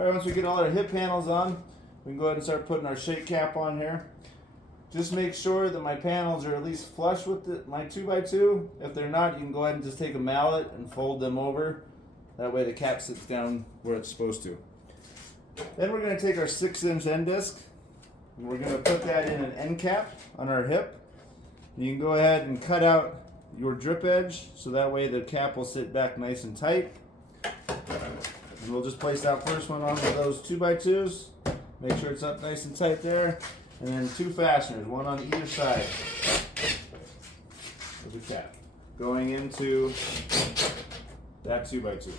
Alright, once we get all our hip panels on, we can go ahead and start putting our shake cap on here. Just make sure that my panels are at least flush with my 2x2. If they're not, you can go ahead and just take a mallet and fold them over. That way the cap sits down where it's supposed to. Then we're going to take our 6-inch end disc and we're going to put that in an end cap on our hip. You can go ahead and cut out your drip edge so that way the cap will sit back nice and tight. And we'll just place that first one on with those 2x2s. Make sure it's up nice and tight there. And then 2 fasteners, one on either side of the cap, going into that 2x2.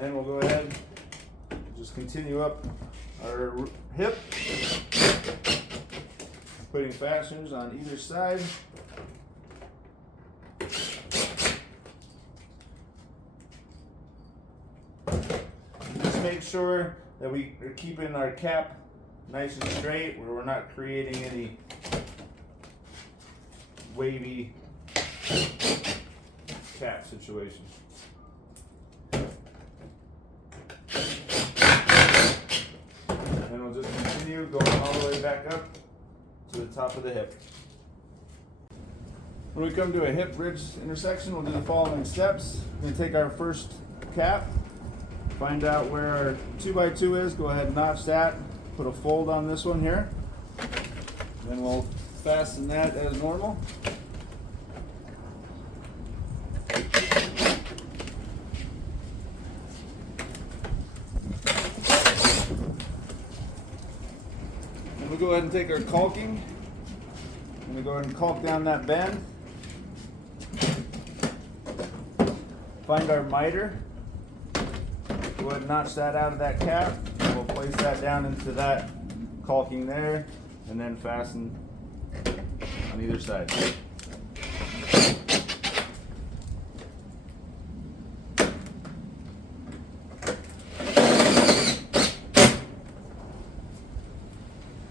Then we'll go ahead and just continue up our hip, putting fasteners on either side. Just make sure that we are keeping our cap nice and straight, where we're not creating any wavy cap situation. And we'll just continue going all the way back up to the top of the hip. When we come to a hip bridge intersection, we'll do the following steps. We're going to take our first cap, find out where our 2x2 is, go ahead and notch that, put a fold on this one here. Then we'll fasten that as normal. Then we'll go ahead and take our caulking. I'm going to go ahead and caulk down that bend. Find our miter. Go ahead and notch that out of that cap. And we'll place that down into that caulking there and then fasten on either side.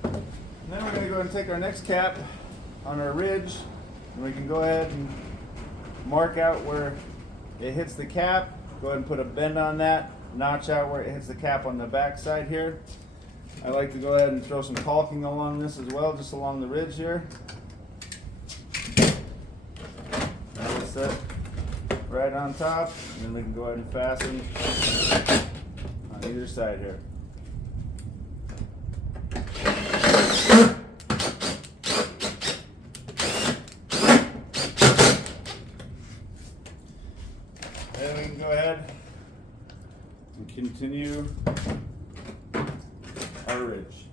And then we're going to go ahead and take our next cap on our ridge, and we can go ahead and mark out where it hits the cap. Go ahead and put a bend on that, notch out where it hits the cap on the back side here. I like to go ahead and throw some caulking along this as well, just along the ridge here. That'll set right on top, and then we can go ahead and fasten on either side here. Then we can go ahead and continue our ridge.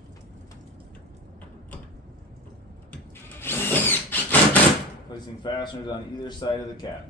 Placing fasteners on either side of the cap.